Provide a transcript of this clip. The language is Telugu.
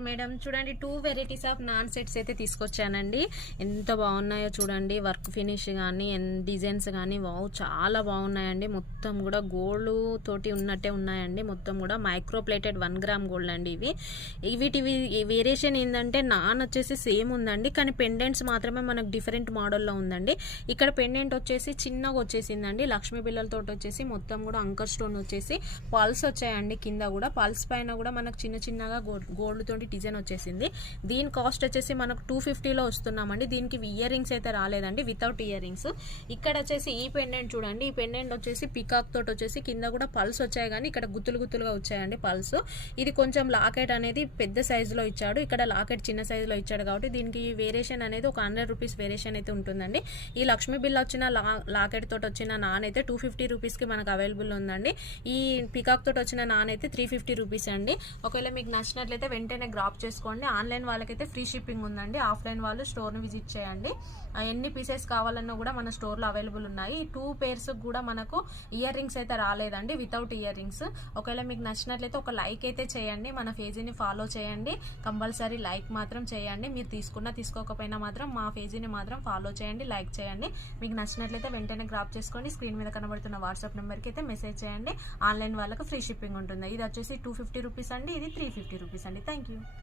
మేడం చూడండి 2 వెరైటీస్ ఆఫ్ నాన్ సెట్స్ అయితే తీసుకొచ్చానండి. ఎంత బాగున్నాయో చూడండి. వర్క్ ఫినిష్ కానీ డిజైన్స్ కానీ వావ్ చాలా బాగున్నాయండి. మొత్తం కూడా గోల్డ్ తోటి ఉన్నట్టే ఉన్నాయండి. మొత్తం కూడా మైక్రో ప్లేటెడ్ 1 గ్రామ్ గోల్డ్ అండి. వీటివి వేరియేషన్ ఏంటంటే నాన్ వచ్చేసి సేమ్ ఉందండి, కానీ పెండెంట్స్ మాత్రమే మనకు డిఫరెంట్ మోడల్లో ఉందండి. ఇక్కడ పెండెంట్ వచ్చేసి చిన్నగా వచ్చేసిందండి. లక్ష్మీ బిళ్ళలతో వచ్చేసి మొత్తం కూడా అంకర్ స్టోన్ వచ్చేసి పల్స్ వచ్చాయండి. కింద కూడా పల్స్ పైన కూడా మనకు చిన్న చిన్నగా గోల్డ్ తోటి డిజైన్ వచ్చేసింది. దీని కాస్ట్ వచ్చేసి మనకు 250లో వస్తున్నామండి. దీనికి ఇయర్ రింగ్స్ అయితే రాలేదండి, వితౌట్ ఇయర్ రింగ్స్. ఇక్కడ వచ్చేసి ఈ పెండెంట్ చూడండి. ఈ పెండెంట్ వచ్చేసి పికాక్ తోటి వచ్చేసి కింద కూడా పల్స్ వచ్చాయి, కానీ ఇక్కడ గుత్తులు గుత్తులుగా వచ్చాయండి పల్స్. ఇది కొంచెం లాకెట్ అనేది పెద్ద సైజులో ఇచ్చాడు, ఇక్కడ లాకెట్ చిన్న సైజులో ఇచ్చాడు. కాబట్టి దీనికి వేరియేషన్ అనేది ఒక 100 రూపీస్ వేరియేషన్ అయితే ఉంటుందండి. ఈ లక్ష్మీ బిల్ వచ్చిన లాకెట్ తోటి వచ్చిన నాన్ అయితే 250 రూపీస్కి మనకు అవైలబుల్ ఉందండి. ఈ పికాక్ తోటి వచ్చిన నాన్ అయితే 350 రూపీస్ అండి. ఒకవేళ మీకు నచ్చినట్లయితే వెంటనే గ్రాప్ చేసుకోండి. ఆన్లైన్ వాళ్ళకైతే ఫ్రీ షిప్పింగ్ ఉందండి. ఆఫ్లైన్ వాళ్ళు స్టోర్ని విజిట్ చేయండి. ఎన్ని పీసెస్ కావాలన్నా కూడా మన స్టోర్లో అవైలబుల్ ఉన్నాయి. 2 పేర్స్ కూడా మనకు ఇయర్ రింగ్స్ అయితే రాలేదండి, వితౌట్ ఇయర్ రింగ్స్. ఒకవేళ మీకు నచ్చినట్లయితే ఒక లైక్ అయితే చేయండి, మన పేజీని ఫాలో చేయండి. కంపల్సరీ లైక్ మాత్రం చేయండి. మీరు తీసుకోకపోయినా మాత్రం మా పేజీని మాత్రం ఫాలో చేయండి, లైక్ చేయండి. మీకు నచ్చినట్లయితే వెంటనే గ్రాప్ చేసుకోండి. స్క్రీన్ మీద కనబడుతున్న వాట్సాప్ నెంబర్కి అయితే మెసేజ్ చేయండి. ఆన్లైన్ వాళ్ళకి ఫ్రీ షిప్పింగ్ ఉంటుంది. ఇది వచ్చేసి 250 రూపీస్ అండి, ఇది 350 రూపీస్ అండి. Thank you.